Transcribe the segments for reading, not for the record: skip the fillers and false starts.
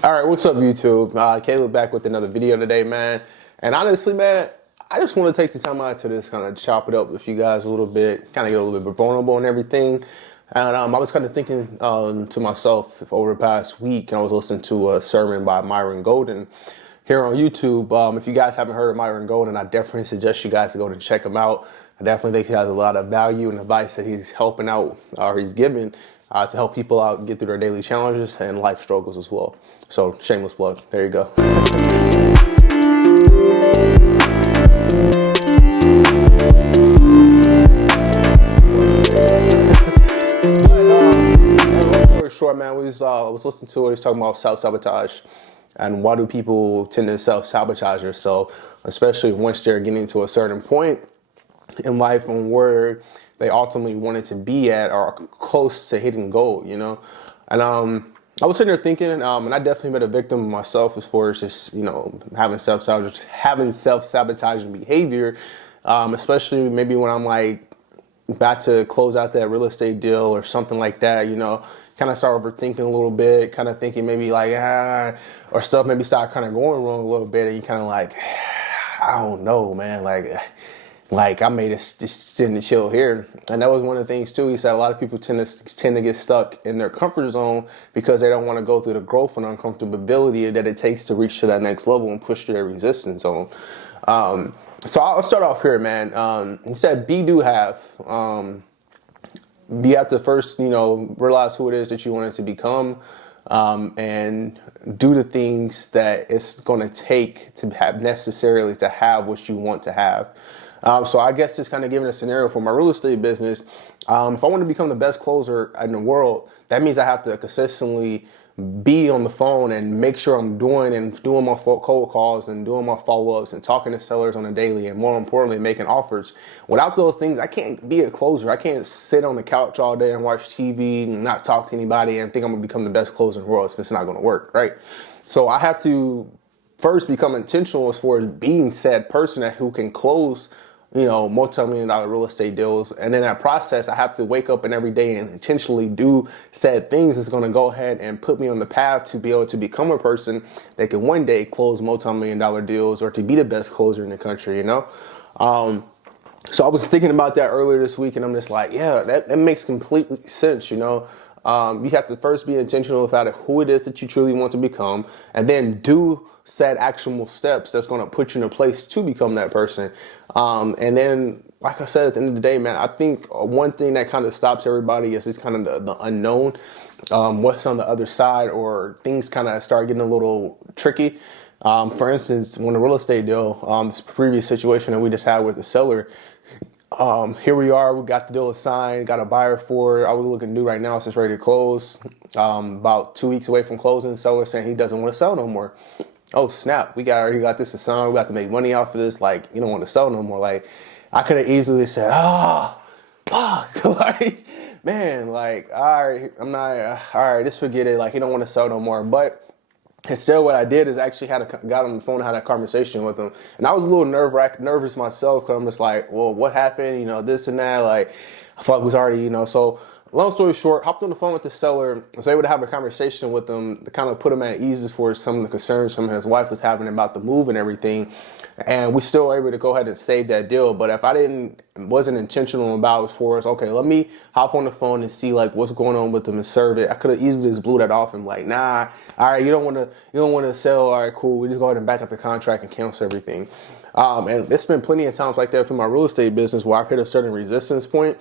All right, what's up, YouTube? Caleb back with another video today, man. And honestly, man, I just want to take the time out to just kind of chop it up with you guys a little bit, kind of get a little bit vulnerable and everything. And I was kind of thinking to myself over the past week, and I was listening to a sermon by Myron Golden here on YouTube. If you guys haven't heard of Myron Golden, I definitely suggest you guys to go and check him out. I definitely think he has a lot of value and advice that he's helping out or he's giving to help people out get through their daily challenges and life struggles as well. So shameless plug. There you go. Short, man, we was listening to it. He was talking about self-sabotage and why do people tend to self-sabotage themselves, especially once they're getting to a certain point in life and where they ultimately wanted to be at or close to hitting goal, you know? And I was sitting there thinking, and I definitely been a victim of myself as far as just, you know, having self-sabotaging behavior, especially maybe when I'm like about to close out that real estate deal or something like that, you know, kind of start overthinking a little bit, kind of thinking maybe like, or stuff maybe start kind of going wrong a little bit, and you kind of like, I don't know, man, like I made it just sitting and chill here. And that was one of the things too. He said a lot of people tend to get stuck in their comfort zone because they don't want to go through the growth and uncomfortability that it takes to reach to that next level and push through their resistance zone. So I'll start off here, man. He said, you have to first, you know, realize who it is that you want it to become, and do the things that it's going to take to have necessarily to have what you want to have. So I guess just kind of giving a scenario for my real estate business. If I want to become the best closer in the world, that means I have to consistently be on the phone and make sure I'm doing my cold calls and doing my follow-ups and talking to sellers on a daily, and more importantly, making offers. Without those things, I can't be a closer. I can't sit on the couch all day and watch TV and not talk to anybody and think I'm gonna become the best closer in the world. So it's not gonna work, right? So I have to first become intentional as far as being said person who can close, you know, multi-million-dollar real estate deals. And in that process, I have to wake up and every day and intentionally do said things that's going to go ahead and put me on the path to be able to become a person that can one day close multi-million-dollar deals or to be the best closer in the country, you know? So I was thinking about that earlier this week, and I'm just like, yeah, that makes complete sense, you know? You have to first be intentional about who it is that you truly want to become, and then do set actionable steps that's going to put you in a place to become that person. And then, like I said, at the end of the day, man, I think one thing that kind of stops everybody is kind of the unknown, what's on the other side, or things kind of start getting a little tricky. For instance, when the real estate deal, this previous situation that we just had with the seller, here we are, we got the deal signed, got a buyer for it. I was looking new right now, so it's ready to close. About 2 weeks away from closing, seller saying he doesn't want to sell no more. Oh snap, we already got this assigned, we got to make money off of this, like, you don't want to sell no more. Like, I could have easily said, fuck, like, man, like, all right, I'm not, all right, just forget it, like, he don't want to sell no more. But instead, what I did is actually got on the phone and had a conversation with him. And I was a little nervous myself, because I'm just like, well, what happened? You know, this and that. Like, I thought it was already, you know. So, long story short, hopped on the phone with the seller, was able to have a conversation with him to kind of put him at ease as far as some of the concerns his wife was having about the move and everything. And we still were able to go ahead and save that deal. But if I wasn't intentional about as far as, okay, let me hop on the phone and see like what's going on with them and serve it, I could have easily just blew that off and like, nah, all right, you don't want to sell, all right, cool, we just go ahead and back up the contract and cancel everything. And there's been plenty of times like that for my real estate business where I've hit a certain resistance point.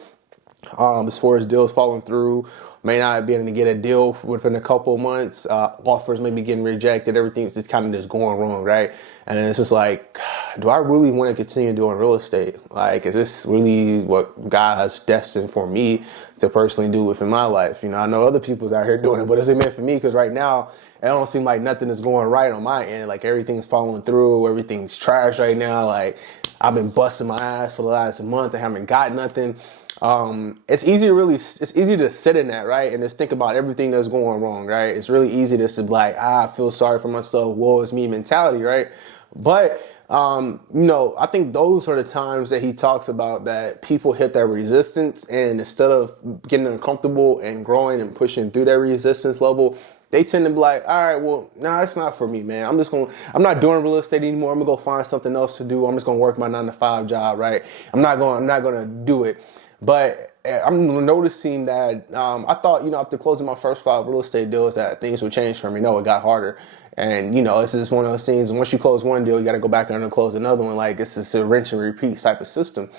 As far as deals falling through, may not be able to get a deal within a couple of months, offers maybe getting rejected, everything's just kind of just going wrong, right? And it's just like, do I really want to continue doing real estate? Like, is this really what God has destined for me to personally do within my life? You know, I know other people's out here doing it, but is it meant for me? Because right now, it don't seem like nothing is going right on my end. Like, everything's falling through, everything's trash right now. Like, I've been busting my ass for the last month, I haven't got nothing. It's easy to sit in that, right? And just think about everything that's going wrong, right? It's really easy just to be like, I feel sorry for myself, woe is me mentality, right? But, you know, I think those are the times that he talks about that people hit that resistance, and instead of getting uncomfortable and growing and pushing through that resistance level, they tend to be like, all right, well, nah, it's not for me, man. I'm not doing real estate anymore. I'm gonna go find something else to do. I'm just gonna work my 9-to-5 job, right? I'm not gonna do it. But I'm noticing that I thought, after closing my first 5 real estate deals, that things would change for me. No, it got harder. And, this is one of those things. And once you close one deal, you got to go back and close another one. Like, it's just a rinse and repeat type of system.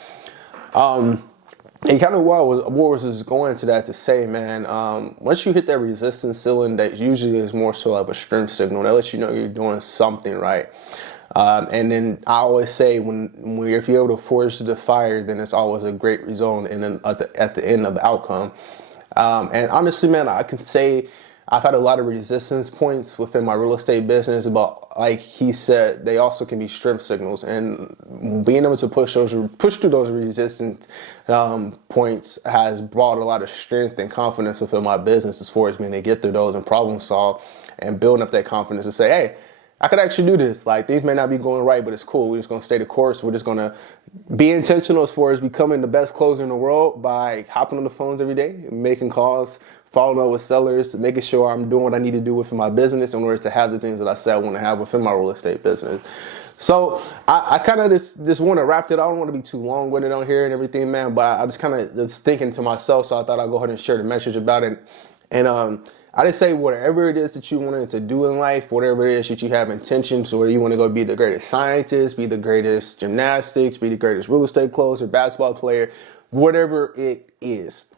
And kind of what was just going to that to say, man, once you hit that resistance ceiling, that usually is more so of a strength signal. That lets you know you're doing something right. And then I always say, if you're able to forge the fire, then it's always a great result and then at the end of the outcome. And honestly, man, I can say I've had a lot of resistance points within my real estate business, but like he said, they also can be strength signals, and being able to push through those resistance points has brought a lot of strength and confidence within my business as far as being able to get through those and problem solve and building up that confidence to say, hey, I could actually do this. Like, things may not be going right, but it's cool. We're just going to stay the course. We're just going to be intentional as far as becoming the best closer in the world by hopping on the phones every day, making calls, following up with sellers, making sure I'm doing what I need to do within my business in order to have the things that I said I want to have within my real estate business. So I kind of just want to wrap it. I don't want to be too long-winded on here and everything, man, but I just kind of just thinking to myself, so I thought I'd go ahead and share the message about it. And I just say whatever it is that you wanted to do in life, whatever it is that you have intentions, or whether you want to go be the greatest scientist, be the greatest gymnastics, be the greatest real estate closer, basketball player, whatever it is,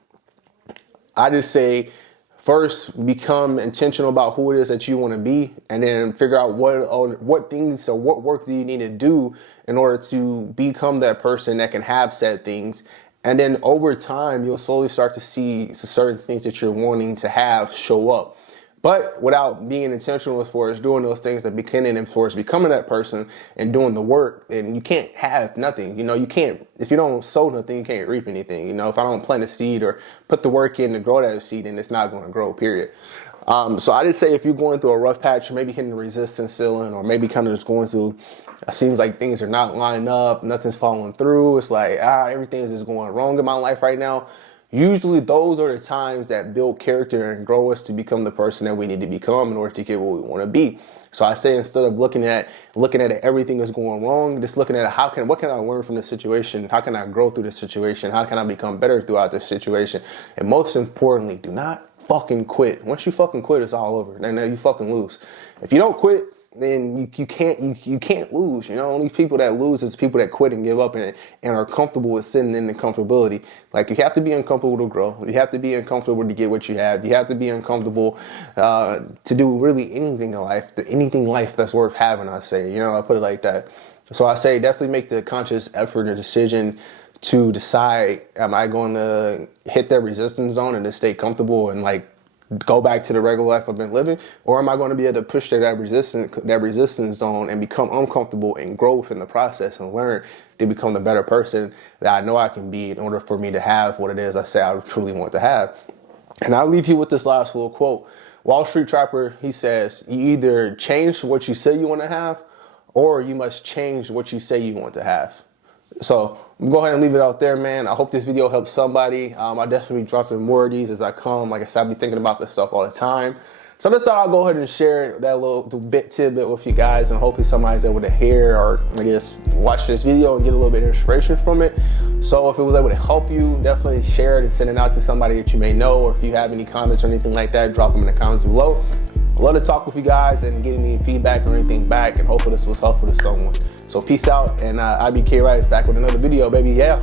I just say, first, become intentional about who it is that you want to be, and then figure out what things or what work do you need to do in order to become that person that can have said things. And then over time, you'll slowly start to see certain things that you're wanting to have show up. But without being intentional as far as doing those things that beginning and as far as becoming that person and doing the work, and you can't have nothing. You can't, if you don't sow nothing, you can't reap anything. If I don't plant a seed or put the work in to grow that seed, then it's not going to grow, period. So I just say, if you're going through a rough patch, or maybe hitting the resistance ceiling, or maybe kind of just going through, it seems like things are not lining up, nothing's following through. It's like, everything is just going wrong in my life right now. Usually those are the times that build character and grow us to become the person that we need to become in order to get what we want to be. So I say, instead of looking at it, everything is going wrong, just looking at what can I learn from this situation? How can I grow through this situation? How can I become better throughout this situation? And most importantly, do not fucking quit. Once you fucking quit, it's all over. Then you fucking lose. If you don't quit, then you can't lose. Only people that lose is people that quit and give up and are comfortable with sitting in the comfortability. Like, you have to be uncomfortable to grow. You have to be uncomfortable to get what you have. You have to be uncomfortable to do really anything in life, anything life that's worth having, I say. I put it like that. So I say, definitely make the conscious effort and decision to decide, am I going to hit that resistance zone and just stay comfortable and go back to the regular life I've been living, or am I going to be able to push through that resistance zone and become uncomfortable and grow within the process and learn to become the better person that I know I can be in order for me to have what it is I say I truly want to have. And I'll leave you with this last little quote. Wall Street Trapper, he says, you either change what you say you want to have, or you must change what you say you want to have. So go ahead and leave it out there, man. I hope this video helps somebody. I definitely be dropping more of these as I come. Like I said, I'll be thinking about this stuff all the time. So I just thought I'll go ahead and share that little tidbit with you guys, and hopefully somebody's able to hear or I guess watch this video and get a little bit of inspiration from it. So if it was able to help you, definitely share it and send it out to somebody that you may know, or if you have any comments or anything like that, drop them in the comments below. I'd love to talk with you guys and get any feedback or anything back, and hopefully this was helpful to someone. So peace out, and IBK Rice back with another video, baby. Yeah.